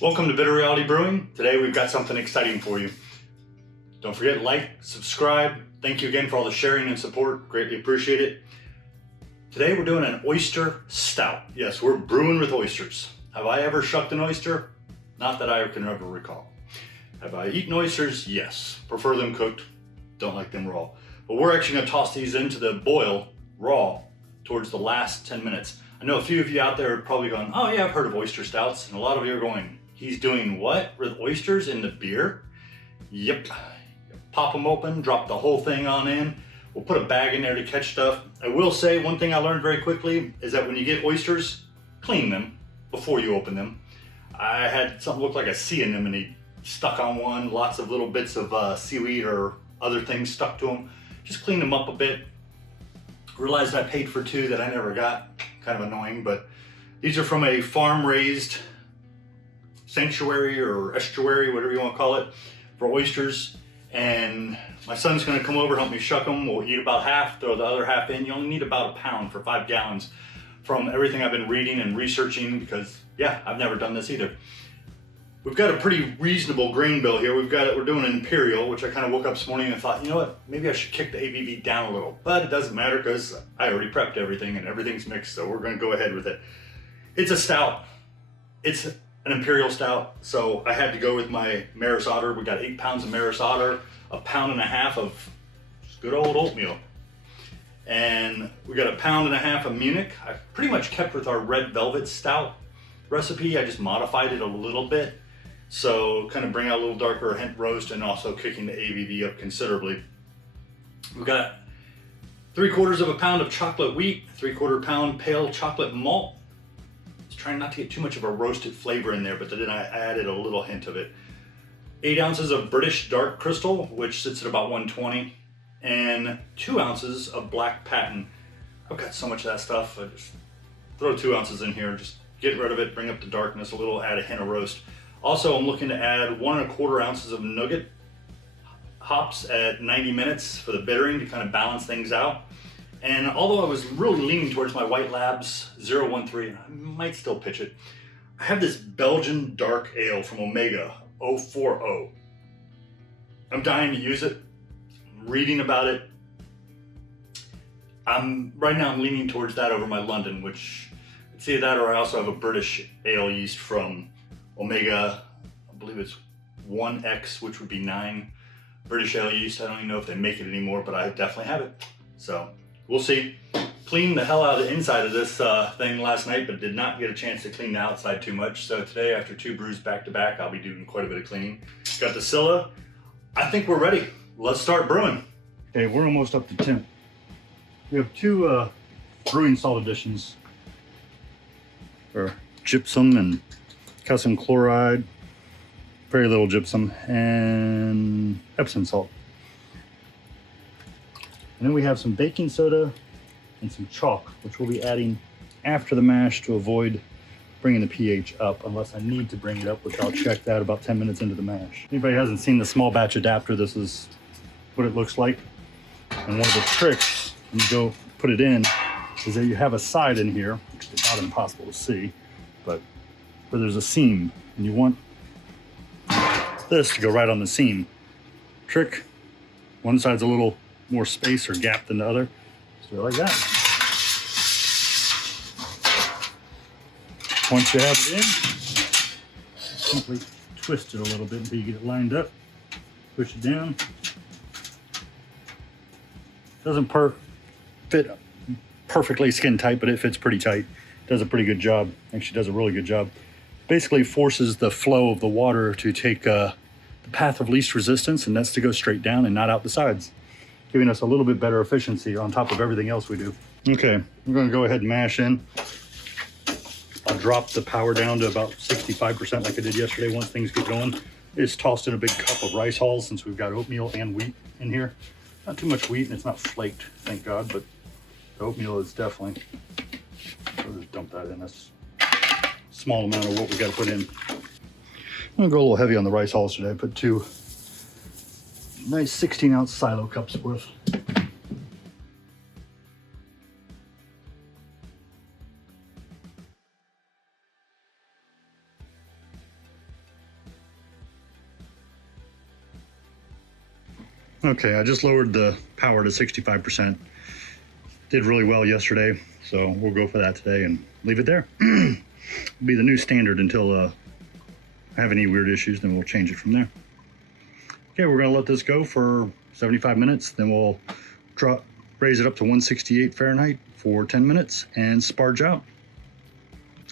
Welcome to Bitter Reality Brewing. Today we've got something exciting for you. Don't forget, like, subscribe. Thank you again for all the sharing and support. Greatly appreciate it. Today we're doing an oyster stout. Yes, we're brewing with oysters. Have I ever shucked an oyster? Not that I can ever recall. Have I eaten oysters? Yes. Prefer them cooked. Don't like them raw. But we're actually going to toss these into the boil raw towards the last 10 minutes. I know a few of you out there are probably going, oh yeah, I've heard of oyster stouts. And a lot of you are going, he's doing what with oysters in the beer? Yep. Pop them open, drop the whole thing on in. We'll put a bag in there to catch stuff. I will say one thing I learned very quickly is that when you get oysters, clean them before you open them. I had something look like a sea anemone stuck on one, lots of little bits of seaweed or other things stuck to them. Just clean them up a bit. Realized I paid for two that I never got. Kind of annoying, but these are from a farm-raised sanctuary or estuary, whatever you want to call it, for oysters. And my son's going to come over, help me shuck them. We'll eat about half, throw the other half in. You only need about a pound for 5 gallons from everything I've been reading and researching because, yeah, I've never done this either. We've got a pretty reasonable grain bill here. We're doing an Imperial, which I kind of woke up this morning and thought, you know what, maybe I should kick the ABV down a little. But it doesn't matter because I already prepped everything and everything's mixed, so we're going to go ahead with it. It's a stout. It's an Imperial stout, so I had to go with my Maris Otter. We got 8 pounds of Maris Otter, 1.5 pounds of just good old oatmeal. And we got 1.5 pounds of Munich. I pretty much kept with our red velvet stout recipe. I just modified it a little bit. So kind of bring out a little darker hint roast and also kicking the ABV up considerably. We've got 3/4 pound of chocolate wheat, 3/4 pound pale chocolate malt. Trying not to get too much of a roasted flavor in there, but then I added a little hint of it. 8 ounces of British dark crystal, which sits at about 120, and 2 ounces of black patent. I've got so much of that stuff. I just throw 2 ounces in here, just get rid of it, bring up the darkness a little, add a hint of roast. Also, I'm looking to add 1¼ ounces of Nugget hops at 90 minutes for the bittering to kind of balance things out. And although I was really leaning towards my White Labs 013, I might still pitch it. I have this Belgian dark ale from Omega 040. I'm dying to use it. I'm reading about it. Right now I'm leaning towards that over my London, which it's either that or I also have a British ale yeast from Omega, I believe it's 1X, which would be 9 British ale yeast. I don't even know if they make it anymore, but I definitely have it. So we'll see. Cleaned the hell out of the inside of this thing last night, but did not get a chance to clean the outside too much. So today, after 2 brews back to back, I'll be doing quite a bit of cleaning. Got the Scylla. I think we're ready. Let's start brewing. Okay, we're almost up to temp. We have 2 brewing salt additions. Or gypsum and calcium chloride, very little gypsum, and Epsom salt. And then we have some baking soda and some chalk, which we'll be adding after the mash to avoid bringing the pH up, unless I need to bring it up, which I'll check that about 10 minutes into the mash. If anybody hasn't seen the small batch adapter, this is what it looks like. And one of the tricks when you go put it in is that you have a side in here, which is about impossible to see, but where there's a seam, and you want this to go right on the seam. Trick, one side's a little more space or gap than the other. Just do it like that. Once you have it in, simply twist it a little bit until you get it lined up. Push it down. Doesn't fit perfectly skin tight, but it fits pretty tight. Does a pretty good job. Actually does a really good job. Basically forces the flow of the water to take the path of least resistance, and that's to go straight down and not out the sides, giving us a little bit better efficiency on top of everything else we do. Okay, we're gonna go ahead and mash in. I'll drop the power down to about 65% like I did yesterday once things get going. I just tossed in a big cup of rice hulls since we've got oatmeal and wheat in here. Not too much wheat and it's not flaked, thank God, but the oatmeal is definitely, I'll just dump that in. That's a small amount of what we gotta put in. I'm gonna go a little heavy on the rice hulls today. I put 2 nice 16-ounce silo cups worth. Okay, I just lowered the power to 65%. Did really well yesterday, so we'll go for that today and leave it there. Be the new standard until I have any weird issues, then we'll change it from there. Okay, we're gonna let this go for 75 minutes, then we'll raise it up to 168 Fahrenheit for 10 minutes and sparge out.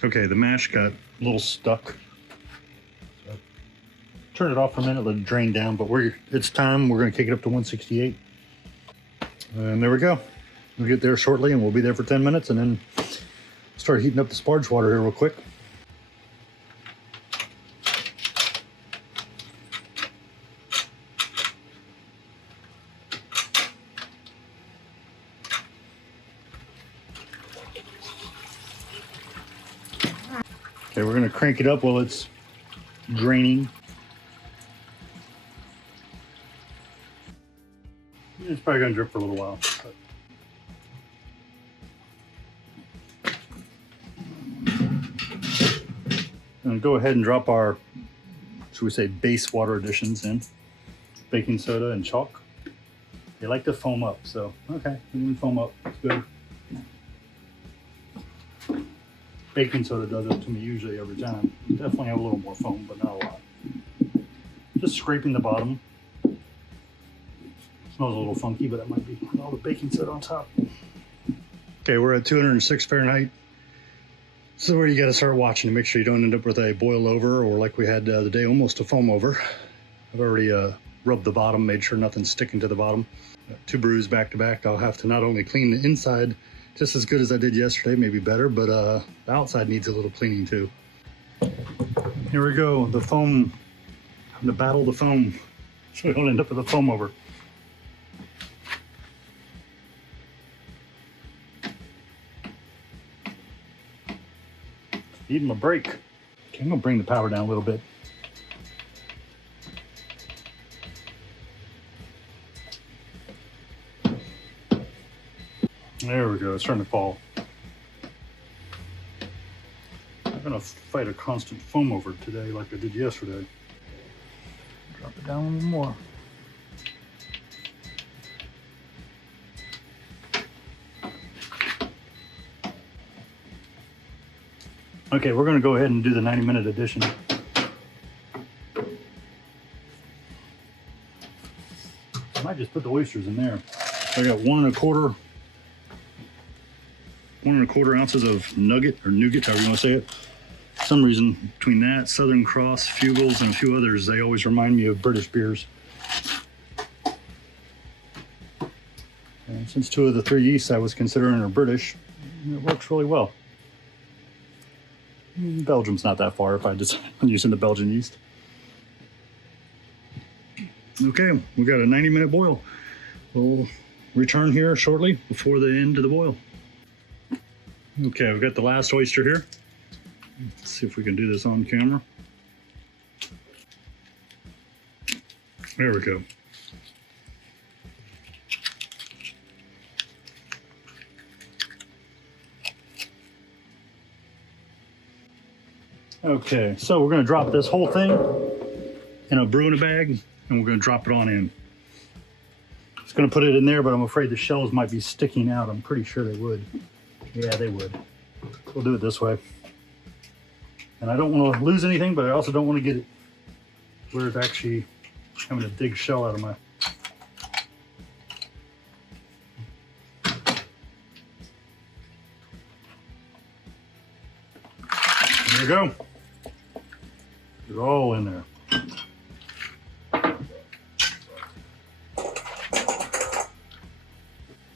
Okay, the mash got a little stuck. So turn it off for a minute, let it drain down, but it's time. We're gonna kick it up to 168. And there we go. We'll get there shortly and we'll be there for 10 minutes and then start heating up the sparge water here real quick. Okay, we're gonna crank it up while it's draining. It's probably gonna drip for a little while. And go ahead and drop our, should we say, base water additions in. Baking soda and chalk. They like to foam up, so okay, we can foam up, it's good. Baking soda does it to me usually every time. Definitely have a little more foam, but not a lot. Just scraping the bottom. Smells a little funky, but that might be all the baking soda on top. Okay, we're at 206 Fahrenheit. This is where you got to start watching to make sure you don't end up with a boil over or like we had the other day, almost a foam over. I've already rubbed the bottom, made sure nothing's sticking to the bottom. 2 brews back to back. I'll have to not only clean the inside just as good as I did yesterday, maybe better, but the outside needs a little cleaning too. Here we go, the foam, the battle of the foam, so we don't end up with a foam over. Need him a break. Okay, I'm gonna bring the power down a little bit. There we go, it's starting to fall. I'm gonna fight a constant foam over today like I did yesterday. Drop it down a little more. Okay, we're gonna go ahead and do the 90-minute addition. I might just put the oysters in there. I got 1 1.25 ounces of Nugget, or Nugget, however you want to say it. For some reason, between that, Southern Cross, Fugels, and a few others, they always remind me of British beers. And since 2 of the 3 yeasts I was considering are British, it works really well. Belgium's not that far if I'm using the Belgian yeast. Okay, we got a 90-minute boil. We'll return here shortly before the end of the boil. Okay, we've got the last oyster here. Let's see if we can do this on camera. There we go. Okay, so we're gonna drop this whole thing in a brew in a bag and we're gonna drop it on in. I was gonna put it in there, but I'm afraid the shells might be sticking out. I'm pretty sure they would. Yeah, they would. We'll do it this way. And I don't want to lose anything, but I also don't want to get it where it's actually having to dig shell out of my... There we go. It's all in there.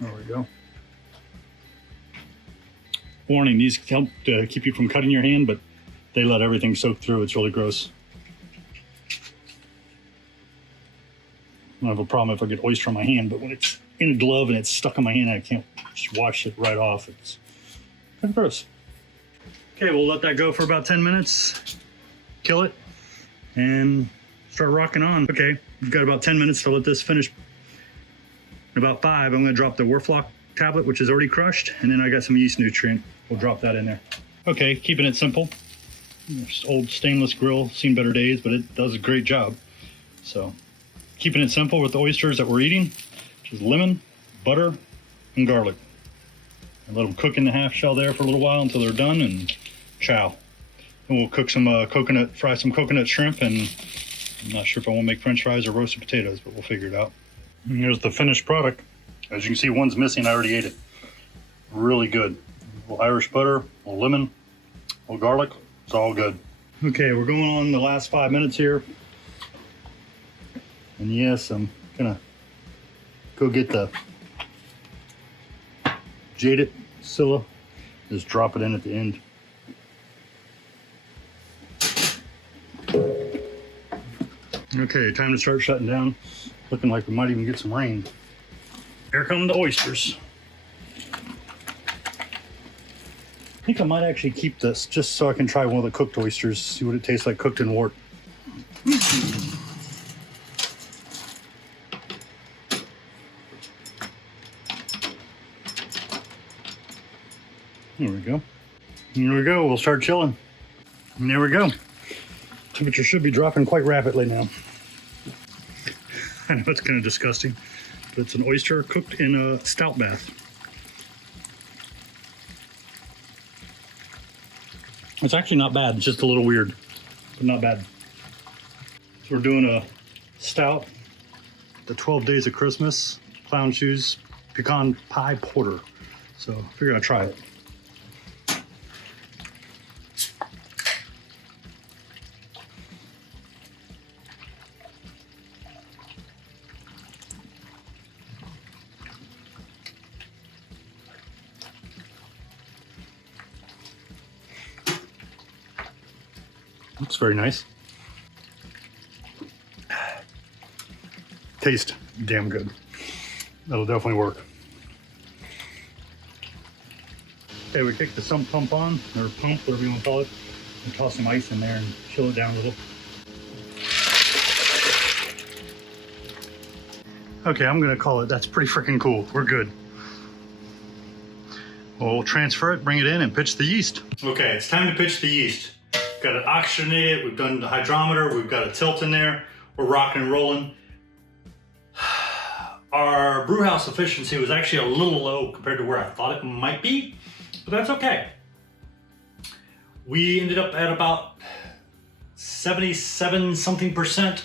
There we go. Warning, these help to keep you from cutting your hand, but they let everything soak through. It's really gross. I don't have a problem if I get oyster on my hand, but when it's in a glove and it's stuck on my hand, I can't just wash it right off. It's kind of gross. Okay, we'll let that go for about 10 minutes, kill it, and start rocking on. Okay, we've got about 10 minutes to let this finish. In about 5, I'm gonna drop the Whirlfloc tablet, which is already crushed, and then I got some yeast nutrient. We'll drop that in there. Okay, keeping it simple. Just old stainless grill, seen better days, but it does a great job. So keeping it simple with the oysters that we're eating. Just lemon, butter, and garlic. And let them cook in the half shell there for a little while until they're done, and chow. And we'll cook some fry some coconut shrimp, and I'm not sure if I want to make french fries or roasted potatoes, but we'll figure it out. And here's the finished product. As you can see, one's missing. I already ate it. Really good. A little Irish butter, a little lemon, a little garlic. It's all good. Okay, we're going on the last 5 minutes here. And yes, I'm gonna go get the Jaded Scylla. Just drop it in at the end. Okay, time to start shutting down. Looking like we might even get some rain. Here come the oysters. I think I might actually keep this just so I can try one of the cooked oysters, see what it tastes like cooked in wort. There we go. Here we go. We'll start chilling. And there we go. Temperature should be dropping quite rapidly now. I know it's kind of disgusting, but it's an oyster cooked in a stout bath. It's actually not bad. It's just a little weird, but not bad. So we're doing a stout, the 12 Days of Christmas, clown shoes, pecan pie porter. So I figured I'd try it. Looks very nice. Taste damn good. That'll definitely work. Okay, we kick the sump pump on, or pump, whatever you want to call it, and toss some ice in there and chill it down a little. Okay, I'm gonna call it. That's pretty freaking cool. We're good. We'll transfer it, bring it in, and pitch the yeast. Okay, it's time to pitch the yeast. Got it oxygenated, we've done the hydrometer, we've got a tilt in there, we're rocking and rolling. Our brew house efficiency was actually a little low compared to where I thought it might be, but that's okay. We ended up at about 77 something percent,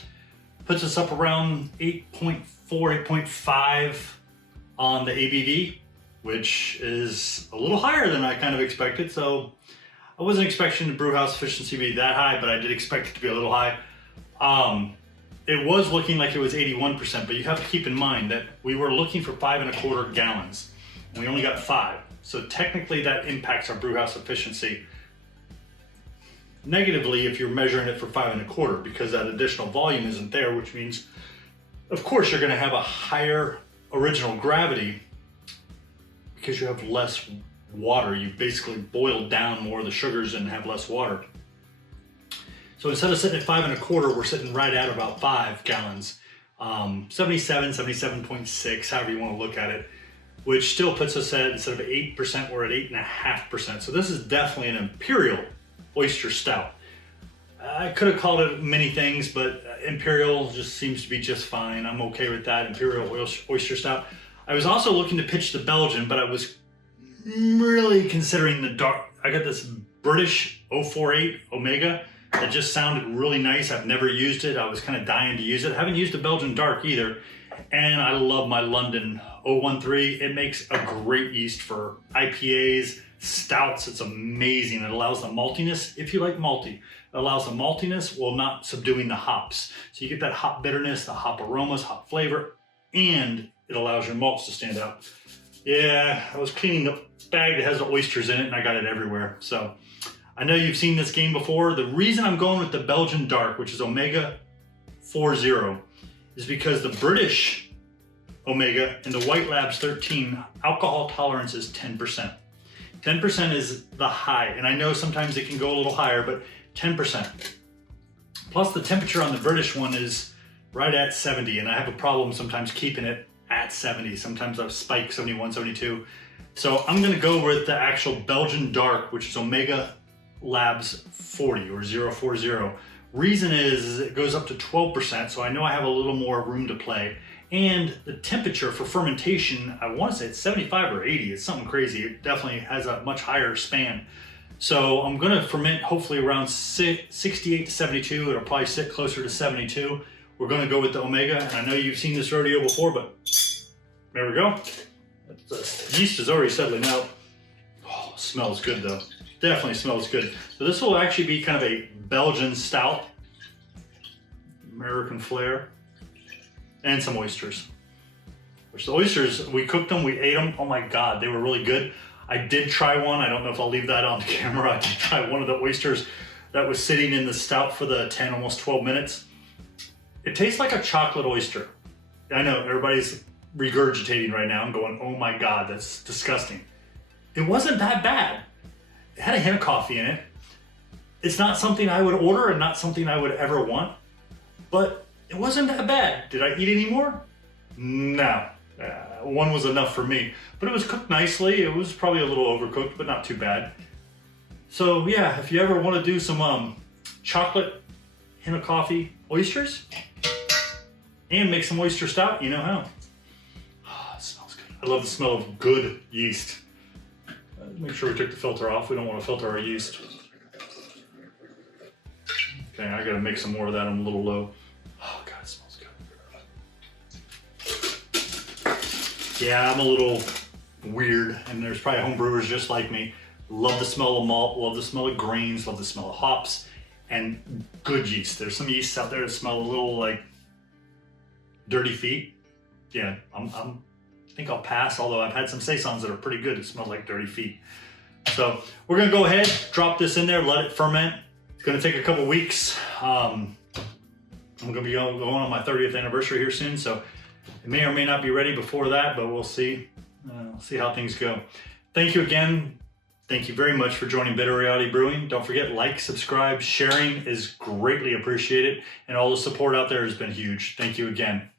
puts us up around 8.4, 8.5 on the ABV, which is a little higher than I kind of expected. So I wasn't expecting the brew house efficiency to be that high, but I did expect it to be a little high. It was looking like it was 81%, but you have to keep in mind that we were looking for 5¼ gallons, and we only got 5. So technically that impacts our brew house efficiency negatively if you're measuring it for 5¼ because that additional volume isn't there, which means, of course, you're gonna have a higher original gravity because you have less water. You basically boiled down more of the sugars and have less water. So instead of sitting at 5¼ we're sitting right at about 5 gallons. 77, 77.6, however you want to look at it, which still puts us at, instead of 8%, we're at 8.5%. So this is definitely an Imperial Oyster Stout. I could have called it many things, but Imperial just seems to be just fine. I'm okay with that, Imperial Oyster Stout. I was also looking to pitch the Belgian, but I was really considering the dark. I got this British 048 Omega that just sounded really nice. I've never used it. I was kind of dying to use it. I haven't used the Belgian dark either. And I love my London 013. It makes a great yeast for IPAs, stouts. It's amazing. It allows the maltiness, if you like malty. It allows the maltiness while not subduing the hops. So you get that hop bitterness, the hop aromas, hop flavor, and it allows your malts to stand out. Yeah, I was cleaning the bag that has the oysters in it and I got it everywhere. So I know you've seen this game before. The reason I'm going with the Belgian dark, which is Omega 40, is because the British Omega and the White Labs 13 alcohol tolerance is 10%. 10% is the high, and I know sometimes it can go a little higher, but 10%. Plus the temperature on the British one is right at 70, and I have a problem sometimes keeping it at 70. Sometimes I've spiked 71, 72. So I'm gonna go with the actual Belgian dark, which is Omega Labs 40 or 040, Reason is it goes up to 12%, so I know I have a little more room to play. And the temperature for fermentation, I want to say it's 75 or 80. It's something crazy. It definitely has a much higher span. So I'm going to ferment hopefully around 68 to 72. It'll probably sit closer to 72. We're going to go with the Omega, and I know you've seen this rodeo before, but there we go. The yeast is already settling out. Oh, smells good though. Definitely smells good. So this will actually be kind of a Belgian stout, American flair, and some oysters. Which the oysters, we cooked them, we ate them. Oh my God, they were really good. I did try one. I don't know if I'll leave that on the camera. I did try one of the oysters that was sitting in the stout for the 10, almost 12 minutes. It tastes like a chocolate oyster. I know everybody's regurgitating right now and going, oh my God, that's disgusting. It wasn't that bad. It had a hint of coffee in it. It's not something I would order and not something I would ever want, but it wasn't that bad. Did I eat any more? No. One was enough for me, but it was cooked nicely. It was probably a little overcooked, but not too bad. So yeah, if you ever want to do some chocolate, hint of coffee oysters and make some oyster stout, you know how. Oh, it smells good. I love the smell of good yeast. Make sure we took the filter off. We don't want to filter our yeast. Okay, I gotta make some more of that. I'm a little low. Oh God, it smells good. Yeah, I'm a little weird, and there's probably home brewers just like me. Love the smell of malt, love the smell of grains, love the smell of hops, and good yeast. There's some yeasts out there that smell a little like dirty feet. Yeah, I think I'll pass, although I've had some saisons that are pretty good. It smells like dirty feet. So we're gonna go ahead, drop this in there, let it ferment. It's gonna take a couple weeks. I'm gonna be going on my 30th anniversary here soon, so it may or may not be ready before that, but we'll see. See how things go. Thank you again. Thank you very much for joining Bitter Reality Brewing. Don't forget, like, subscribe, sharing is greatly appreciated, and all the support out there has been huge. Thank you again.